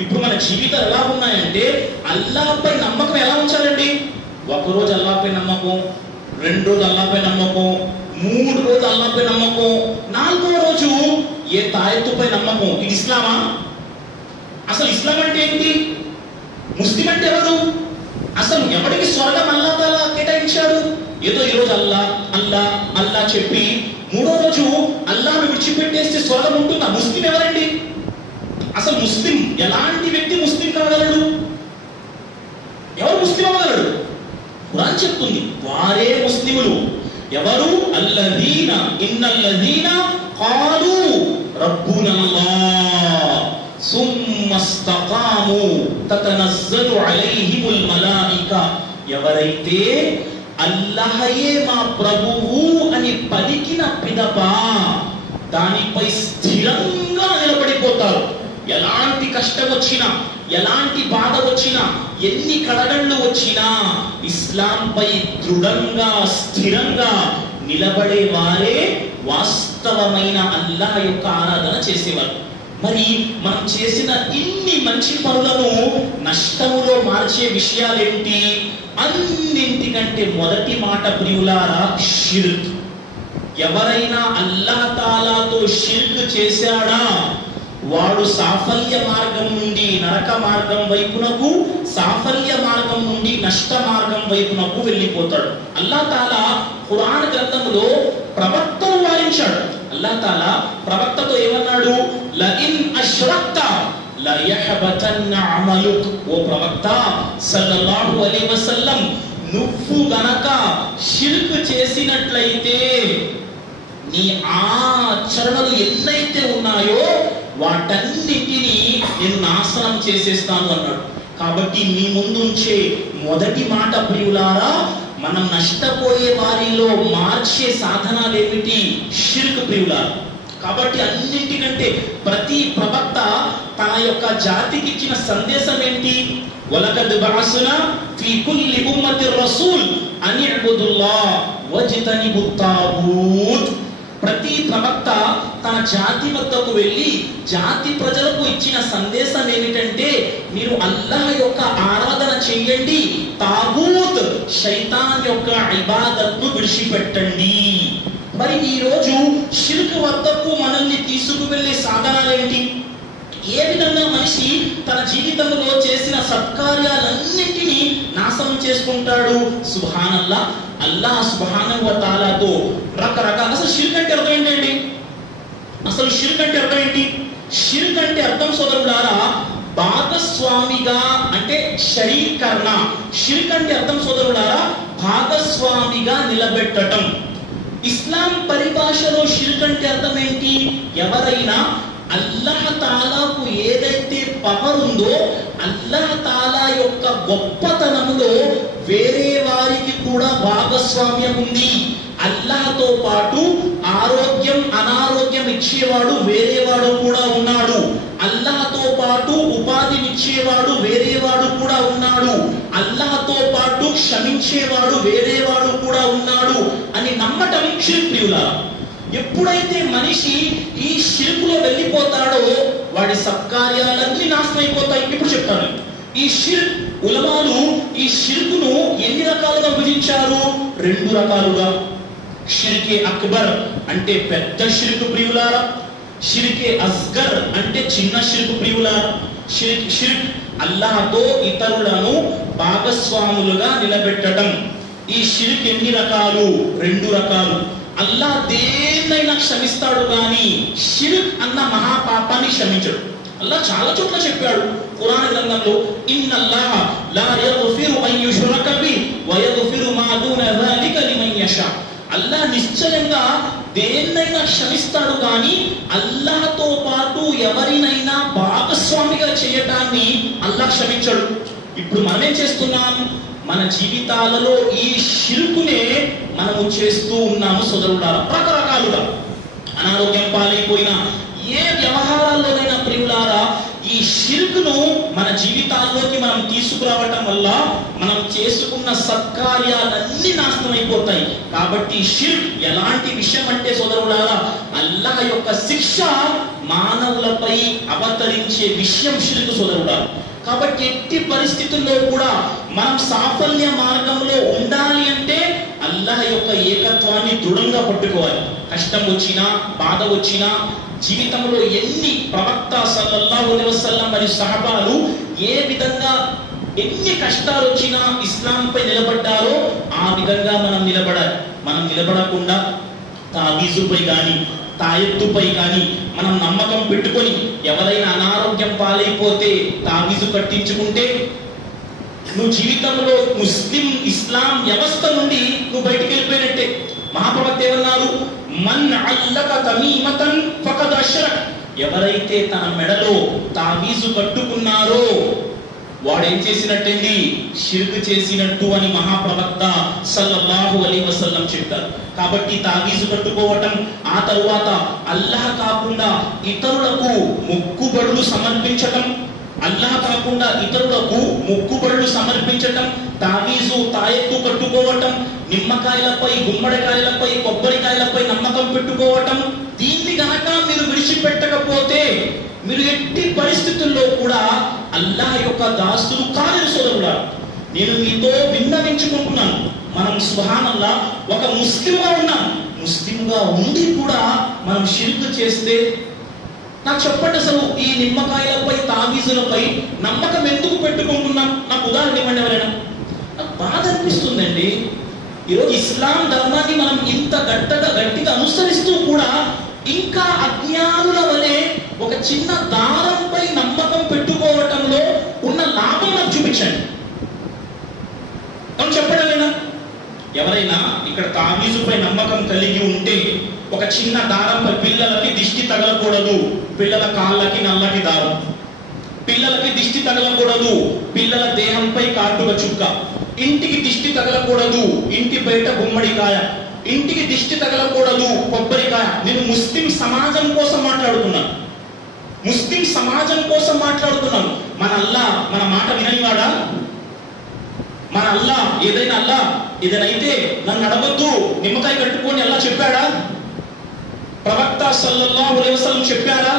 ఇప్పుడు మన జీవితాలు ఎలా ఉన్నాయంటే, అల్లాహ్పై నమ్మకం ఎలా ఉంచాలండి? ఒకరోజు అల్లాహ్పై నమ్మకం, 2 రోజు అల్లాహ్పై నమ్మకం, 3 రోజు అల్లాహ్పై నమ్మకం, 4వ రోజు ఏ తాయెత్తుపై నమ్మకం. ఇది ఇస్లామా? అసలు ఇస్లాం అంటే ఏంటి? ముస్లిం అంటే ఎవరు? అసలు ఎవరికి స్వర్గం అల్లాహ్ తాలా కేటాయించాడు? ఏదో ఈరోజు అల్లా చెప్పి 3వ రోజు అల్లాహ్ను విడిచిపెట్టేస్తే స్వర్గం ఉంటుందా? ముస్లిం ఎవరండి? అసలు ముస్లిం ఎలాంటి వ్యక్తి ముస్లిం కాగలడు? ఎవరు ముస్లిం అవ్వగలడు? ఖురాన్ చెప్తుంది, వారే ముస్లిములు. ఎవరు? అల్లదీనా ఇన్నల్లదీనా ఖాలు రబ్బునల్లాహ్ సుమ్మస్తకాము తతనజ్జలు అలైహిముల్ మలాయికా. ఎవరైతే అల్లాహయే మా ప్రభువు అని పలికిన పిదప దానిపై స్థిరంగా నిలబడిపోతారు. ఎలాంటి కష్టం వచ్చినా, ఎలాంటి బాధ వచ్చినా, ఎన్ని కడగండ్లు వచ్చినా ఇస్లాంపై దృఢంగా స్థిరంగా నిలబడే వారే వాస్తవమైన అల్లాహ్ యొక్క ఆరాధన చేసేవారు. మరి మనం చేసిన ఇన్ని మంచి పనులను నష్టములో మార్చే విషయాలేంటి? అన్నింటికంటే మొదటి మాట ప్రియులారా, షిర్క్. ఎవరైనా అల్లాహ్ తాలాతో షిర్క్ చేశాడా వాడు సాఫల్య మార్గం నుండి నరక మార్గం వైపునకు, సాఫల్య మార్గం నుండి నష్ట మార్గం వైపునకు వెళ్ళిపోతాడు. అల్లాహ్ తాలా ఖురాన్ గ్రంథంలో ప్రవక్తను వారించాడు. అల్లాహ్ తాలా ప్రవక్తతో ఏమన్నాడు? లఇన్ అష్రక్త లయహబతన్న అమలుక్. ఓ ప్రవక్త సల్లల్లాహు అలైహి వసల్లం, నువ్వు గనక షిర్క్ చేసినట్లయితే నీ ఆచరణలు ఎన్నైతే ఉన్నాయో వాటన్నిటినీ నేను నాశనం చేసేస్తాను అన్నాడు. కాబట్టి మీ ముందుంచే మొదటి మాట ప్రియులారా, మనం నష్టపోయే వారిలో మార్చే సాధనాలు ఏమిటి? షిర్క్ ప్రియులారా. కాబట్టి అన్నింటికంటే ప్రతి ప్రవక్త తన యొక్క జాతికి ఇచ్చిన సందేశం ఏంటి? వలకద్ బఅస్నా ఫీ కుల్లి ఉమ్మతి రసూల్ అన్ ఇఅబుదుల్లాహ్ వజ్తనిబుత్ తాగూత్. ప్రతి ప్రవక్త తన జాతి వద్దకు వెళ్ళి జాతి ప్రజలకు ఇచ్చిన సందేశం ఏమిటంటే, మీరు అల్లాహ్ యొక్క ఆరాధన చెయ్యండి, తాగూత్ శైతాన్ యొక్క ఇబాదత్ను విడిచిపెట్టండి. మరి ఈ రోజు షిర్క్ వద్దకు మనల్ని తీసుకువెళ్ళే సాధనాలు ఏంటి? ఏ విధంగా మనిషి తన జీవితంలో చేసిన సత్కార్యాలన్నింటినీ నాశనం చేసుకుంటాడు? సుబ్హానల్లాహ్. అల్లాహ్ సుబ్హానహు వ తఆలాతో రకరకాల. అసలు షిర్క్ అంటే అర్థం ఏంటండి? అసలు షిర్క్ అంటే అర్థం ఏంటి? షిర్క్ అంటే అర్థం సోదరులారా, భాగస్వామిగా, అంటే శరీకరణ. షిర్క్ అంటే అర్థం సోదరులారా, భాగస్వామిగా నిలబెట్టడం. ఇస్లాం పరిభాషలో షిర్క్ అంటే అర్థం ఏంటి? ఎవరైనా అల్లాహ్ తాలాకు ఏదైతే పవర్ ఉందో, అల్లాహ్ తాలా యొక్క గొప్పతనములో వేరే వారికి కూడా భాగస్వామ్యం ఉంది. అల్లాహ్తో పాటు ఆరోగ్యం అనారోగ్యం ఇచ్చేవాడు వేరేవాడు కూడా ఉన్నాడు. అల్లాహ్తో పాటు ఉపాధినిచ్చేవాడు వేరేవాడు కూడా ఉన్నాడు. అల్లాహ్తో పాటు క్షమించేవాడు వేరేవాడు కూడా ఉన్నాడు అని నమ్మటం షిర్క్ ప్రియులారా. ఎప్పుడైతే మనిషి ఈ షిర్కులో వెళ్ళిపోతాడో వాడి సత్కార్యాలన్నీ నాశనం అయిపోతాయి. ఇప్పుడు చెప్తాను. ఈ షిర్క్ ఉలమాలు ఈ షిర్కును ఎన్ని రకాలుగా విభజించారు? 2 రకాలుగా. షిర్కే అక్బర్ అంటే పెద్ద షిర్క్ ప్రియులారా, షిర్కే అస్గర్ అంటే చిన్న షిర్క్ ప్రియులారా. షిర్క్ అల్లాహ్తో ఇతరులను భాగస్వాములుగా నిలబెట్టడం. ఈ షిర్క్ ఎన్ని రకాలు? 2 రకాలు. అల్లాహ్ దేన్నైనా క్షమిస్తాడు కానీ షిర్క్ అన్న మహాపాపాన్ని క్షమించడు. అల్లాహ్ చాలా చోట్ల చెప్పాడు ఖురాన్ గ్రంథంలో, ఇన్నల్లాహ లా యగ్ఫిరు అన్ యుష్రక బిహి వ యగ్ఫిరు మా దూన జాలిక లిమన్ యషా. అల్లాహ్ నిశ్చయంగా దేన్నైనా క్షమిస్తాడు కానీ అల్లాహ్తో పాటు ఎవరినైనా భాగస్వామిగా చేయటాన్ని అల్లాహ్ క్షమించడు. ఇప్పుడు మనం ఏం చేస్తున్నాం? మన జీవితాలలో ఈ షిర్కునే మనము చేస్తూ ఉన్నాము సోదరులారా. రకరకాలుగా అనారోగ్యం పాలైపోయిన ఏ వ్యవహారాల్లోనైనా ప్రియులారా, ఈ షిర్కును మన జీవితాల్లోకి మనం తీసుకురావటం వల్ల మనం చేసుకున్న సత్కార్యాలన్నీ నాశనం అయిపోతాయి. కాబట్టి షిర్క్ ఎలాంటి విషయం అంటే సోదరులారా, అల్లాహ్ యొక్క శిక్ష మానవులపై అవతరించే విషయం షిర్క్ సోదరులారా. కాబట్టి ఎట్టి పరిస్థితుల్లో కూడా మనం సాఫల్య మార్గంలో ఉండాలి అంటే అల్లాహ్ యొక్క ఏకత్వాన్ని దృఢంగా పట్టుకోవాలి. కష్టం వచ్చినా బాధ వచ్చినా జీవితంలో ఎన్ని ప్రవక్త సల్లల్లాహు అలైహి వసల్లం మరియు సహబాలు ఏ విధంగా ఎన్ని కష్టాలు వచ్చినా ఇస్లాంపై నిలబడ్డారో ఆ విధంగా మనం నిలబడాలి. మనం నిలబడకుండా తావీజుపై కానీ తాయెత్తుపై కానీ మనం నమ్మకం పెట్టుకొని ఎవరైనా అనారోగ్యం పాలైపోతే తావీజు కట్టించుకుంటే నువ్వు జీవితంలో ముస్లిం ఇస్లాం వ్యవస్థ నుండి నువ్వు బయటికి వెళ్ళిపోయినట్టే. మహాప్రవక్త ఏమన్నారు? మన్ అల్లక తమీమతన్ ఫకద్ అష్రక్. ఎవరైతే తన మెడలో తావీజు కట్టుకున్నారో వాడేం చేసినట్టండి? షిర్క్ చేసినట్టు అని మహాప్రవక్త సల్లల్లాహు అలైహి వసల్లం చెప్పారు. కాబట్టి తావీజు కట్టుకోవటం, ఆ తరువాత అల్లాహ్ కాకుండా ఇతరులకు మొక్కుబడులు సమర్పించటం, అల్లాహ్ కాకుండా ఇతరులకు మొక్కుబడులు సమర్పించటం, తావీజు తాయెత్తు కట్టుకోవటం, నిమ్మకాయలపై గుమ్మడికాయలపై కొబ్బరికాయలపై నమ్మకం పెట్టుకోవటం, దీన్ని గనక మీరు విడిచిపెట్టకపోతే మీరు ఎట్టి పరిస్థితుల్లో కూడా అల్లాహ్ యొక్క దాసులు కాలేరు సోదరుడా. నేను మీతో విన్నవించుకుంటున్నాను, మనం సుబ్హానల్లాహ్ ఒక ముస్లింగా ఉన్నాం, ముస్లింగా ఉండి కూడా మనం షిర్క్ చేస్తే నాకు చెప్పండి, అసలు ఈ నిమ్మకాయలపై తావీజులపై నమ్మకం ఎందుకు పెట్టుకుంటున్నాం? నాకు ఉదాహరణ ఇవ్వండి ఎవరైనా. నాకు బాధ అనిపిస్తుందండి. ఈరోజు ఇస్లాం ధర్మాన్ని మనం ఇంత గట్టిగా అనుసరిస్తూ కూడా ఇంకా అజ్ఞానుల వలె ఒక చిన్న దారంపై నమ్మకం పెట్టుకోవటంలో ఉన్న లాభం నాకు చూపించండి. మనం చెప్పడమేనా? ఎవరైనా ఇక్కడ తావీజుపై నమ్మకం కలిగి ఉంటే ఒక చిన్న దారంపై పిల్లలకి దిష్టి తగలకూడదు, పిల్లల కాళ్ళకి నల్లటి దారం, పిల్లలకి దిష్టి తగలకూడదు, పిల్లల దేహంపై కాటుక చుక్క, ఇంటికి దిష్టి తగలకూడదు, ఇంటి బయట గుమ్మడికాయ, ఇంటికి దిష్టి తగలకూడదు కొబ్బరికాయ. నేను ముస్లిం సమాజం కోసం మాట్లాడుతున్నాను, ముస్లిం సమాజం కోసం మాట్లాడుతున్నాను. మన అల్లాహ్ మన మాట విననివాడా? మన అల్లాహ్ ఏదైనా అయితే నన్ను అడగొద్దు, నిమ్మకాయ కట్టుకొని అల్లాహ్ చెప్పాడా? ప్రవక్త సల్లల్లాహు అలైహి వసల్లం చెప్పారా?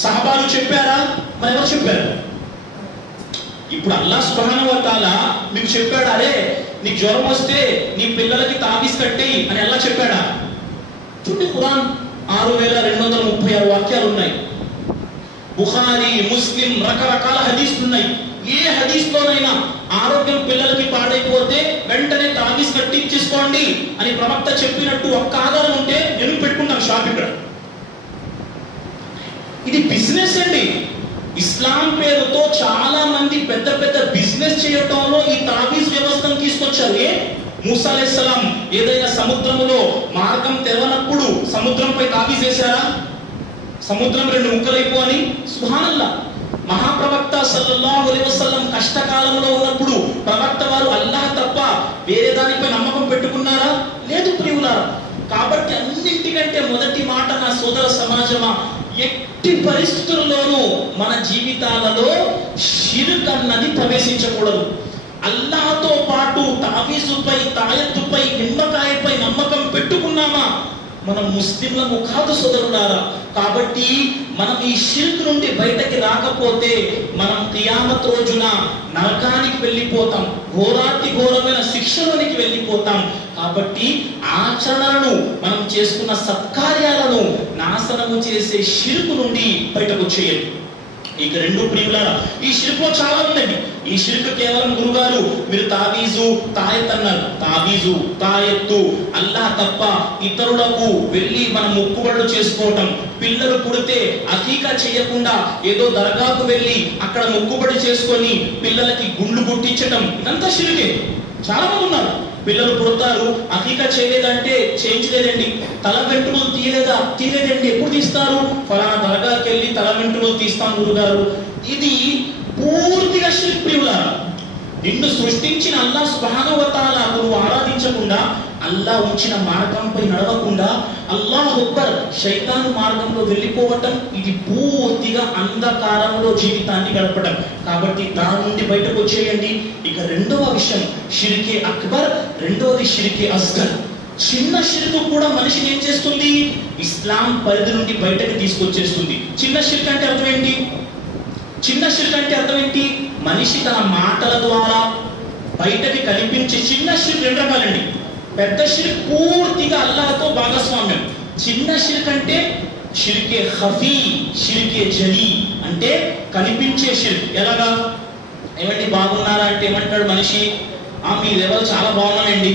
సహబాలు చెప్పారా? మరి ఎవరు చెప్పారు? ఇప్పుడు అల్లాహ్ సుబ్హానహు వ తఆలా మీకు చెప్పాడా, అరే నీకు జ్వరం వస్తే నీ పిల్లలకి తాబీజ్ కట్టేయి అని అల్లాహ్ చెప్పాడా? చూడండి, ఖురాన్ 6236 వాక్యాలు ఉన్నాయి. బుఖారీ, ముస్లిం రకరకాల హదీసులు ఉన్నాయి. ఏ హదీస్లోనైనా ఆరోగ్యం పిల్లలకి పాడైపోతే వెంటనే తాబీజ్ కట్టించేసుకోండి అని ప్రవక్త చెప్పినట్టు ఒక్క ఆధారం ఉంటే నేను పెట్టుకుంటాను షాప్ ఇక్కడ. ఇది బిజినెస్ అండి. ఇస్లాం పేరుతో చాలా మంది పెద్ద పెద్ద బిజినెస్ చేయటంలో ఈ తాబీజ్ వ్యవస్థను తీసుకొచ్చారు. మూసా అలైహిస్సలాం ఏదైనా సముద్రములో మార్గం తెరవనప్పుడు సముద్రంపై తాబీజ్ వేశారా? సముద్రం 2 ముక్కలైపో అని. సుబ్హానల్లాహ్. మహాప్రవక్త సల్లల్లాహు అలైహి వసల్లం కష్టకాలంలో ఉన్నప్పుడు ప్రవక్త వారు అల్లాహ్ తప్ప వేరే దానిపై నమ్మకం పెట్టుకున్నారా? లేదు ప్రియులారా. కాబట్టి అన్నింటికంటే మొదటి మాట నా సోదర సమాజమా, ఎట్టి పరిస్థితుల్లోనూ మన జీవితాలలో షిర్క్ అన్నది ప్రవేశించకూడదు. అల్లాహ్తో పాటు తావీజుపై తాయెత్తుపై నిమ్మకాయపై నమ్మకం పెట్టుకున్నామా మనం ముస్లింలము కాదు సోదరులారా. కాబట్టి మనం ఈ షిర్క్ నుండి బయటకి రాకపోతే మనం కియామత్ రోజున నరకానికి వెళ్ళిపోతాం, ఘోరాతి ఘోరమైన శిక్షలోనికి వెళ్ళిపోతాం. కాబట్టి ఆచరణలను మనం చేసుకున్న సత్కార్యాలను నాశనము చేసే షిర్క్ నుండి బయటకు వచ్చేయండి. ఇక 2 ప్రియులారా, ఈ షిర్క్లో చాలా ఉందండి. ఈ షిర్క్ కేవలం గురుగారు మీరు తావీజు తాయెత్ అన్నారు. తావీజు తాయెత్తు అల్లాహ్ తప్ప ఇతరులకు వెళ్ళి మనం మొక్కుబడులు చేసుకోవటం, పిల్లలు పుడితే అకీకా చేయకుండా ఏదో దర్గాకు వెళ్ళి అక్కడ మొక్కుబడి చేసుకొని పిల్లలకి గుండ్లు గుట్టించటం, ఇదంతా షిర్కే. చాలా మంది ఉన్నారు, పిల్లలు పుడతారు, అకీకా చేయలేదంటే చేయించలేదండి, తల వెంట్రుకలు తీయలేదండి, ఎప్పుడు తీస్తారు? ఫలానా దర్గాకి వెళ్ళి తల వెంట్రుకలు తీస్తాం గురుగారు. ఇది పూర్తిగా షిర్క్ ప్రియులారా. నిన్ను సృష్టించిన అల్లాహ్ సుబ్హానహు వ తఆలా నువ్వు ఆరాధించకుండా, అల్లాహ్ ఉంచిన మార్గంపై నడవకుండా అల్లాహ్ అక్బర్ శైతాను మార్గంలో వెళ్ళిపోవటం, ఇది పూర్తిగా అంధకారంలో జీవితాన్ని గడపడం. కాబట్టి దాని నుండి బయటకు వచ్చేయండి. ఇక 2వ విషయం షిర్కే అక్బర్, 2వది షిర్కే అస్గర్. చిన్న షిర్క్ కూడా మనిషిని ఏం చేస్తుంది? ఇస్లాం పరిధి నుండి బయటకు తీసుకొచ్చేస్తుంది. చిన్న షిర్క్ అంటే అర్థం ఏంటి? చిన్న షిర్క్ అంటే అర్థం ఏంటి? మనిషి తన మాటల ద్వారా బయటకి కనిపించే చిన్న షిర్క్ 2 రకాలండి. పెద్ద షిర్క్ పూర్తిగా అల్లాహ్తో భాగస్వామ్యం. చిన్న షిర్క్ అంటే షిర్కే ఖఫీ, షిర్కే జలీ, అంటే కనిపించే షిర్క్. ఎలాగా? ఏమండి బాగున్నారా అంటే ఏమంటాడు మనిషి? మీ లెవెల్ చాలా బాగున్నానండి.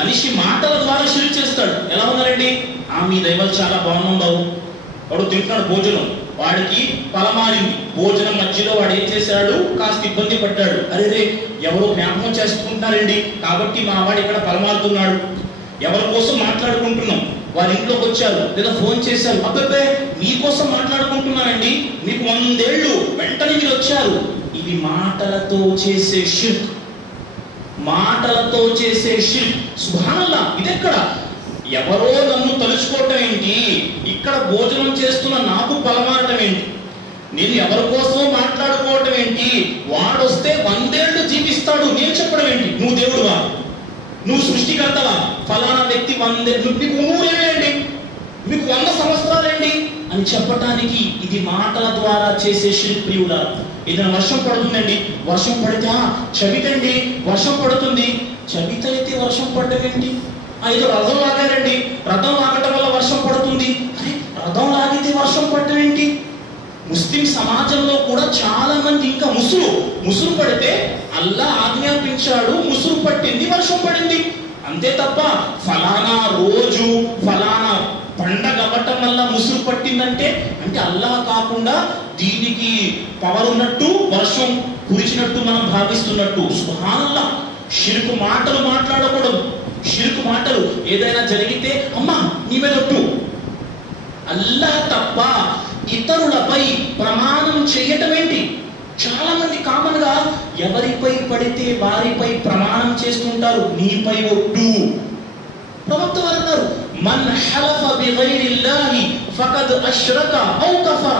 మనిషి మాటల ద్వారా షిర్క్ చేస్తాడు. ఎలా ఉన్నారండి? మీ లెవెల్ చాలా బాగున్నాం బాబు. వాడు తింటున్నాడు భోజనం, వాడికి పలమారింది. భోజనం మధ్యలో వాడు ఏం చేశాడు? కాస్త ఇబ్బంది పడ్డాడు. అరే ఎవరో జ్ఞాపకం చేసుకుంటున్నారండి, కాబట్టి మా వాడు ఇక్కడ పలమారుతున్నాడు. ఎవరి కోసం మాట్లాడుకుంటున్నాం, వారి ఇంట్లోకి వచ్చారు లేదా ఫోన్ చేశారు, అబ్బే మీకోసం మాట్లాడుకుంటున్నానండి, మీకు 100 ఏళ్ళు, వెంటనే మీరు వచ్చారు. ఇది మాటలతో చేసే షిర్క్, మాటలతో చేసే షిర్క్. సుబ్హానల్లాహ్. ఇదెక్కడ? ఎవరో నన్ను తలుచుకోవటం ఏంటి, ఇక్కడ భోజనం చేస్తున్న నాకు పలమారటం ఏంటి? నేను ఎవరి కోసం మాట్లాడుకోవటం ఏంటి? వాడొస్తే 100 ఏళ్ళు జీవిస్తాడు, నేను చెప్పడం ఏంటి? నువ్వు దేవుడువా? నువ్వు సృష్టికర్తవా? ఫలానా వ్యక్తి 100 మీకు 100 ఏళ్ళేంటి, మీకు 100 సంవత్సరాలేంటి అని చెప్పటానికి ఇది మాటల ద్వారా చేసే షిర్క్ ప్రియులా. ఏదైనా వర్షం పడుతుందండి, వర్షం పడితే చవితండి వర్షం పడుతుంది, చవిత అయితే వర్షం పడడం ఏంటి? ఏదో రథం లాగారండి, రథం లాగటం వల్ల వర్షం పడుతుంది. అరే రథం లాగితే వర్షం పడటం ఏంటి? ముస్లిం సమాజంలో కూడా చాలా మంది ఇంకా ముసురు పడితే అల్లా ఆజ్ఞాపించాడు, ముసురు పట్టింది, వర్షం పడింది, అంతే తప్ప ఫలానా రోజు ఫలానా పండగ అవ్వటం వల్ల ముసురు పట్టిందంటే అంటే అల్లా కాకుండా దీనికి పవర్ ఉన్నట్టు వర్షం కురిచినట్టు మనం భావిస్తున్నట్టు. సుబ్హానల్లాహ్, షిర్కు మాటలు మాట్లాడకూడదు. షిర్కు మాటలు ఏదైనా జరిగితే అమ్మా నీ మీద ఒట్టు, అల్లా తప్ప ఇతరులపై ప్రమాణం చేయటం ఏంటి? చాలా మంది కామన్ గా ఎవరిపై పడితే వారిపై ప్రమాణం చేస్తుంటారు. నీపై ఒట్టు. ప్రవక్త వారు అన్నారు, మన్ హలఫ బిగైరిల్లాహి ఫకద్ అష్రక ఔ కఫర.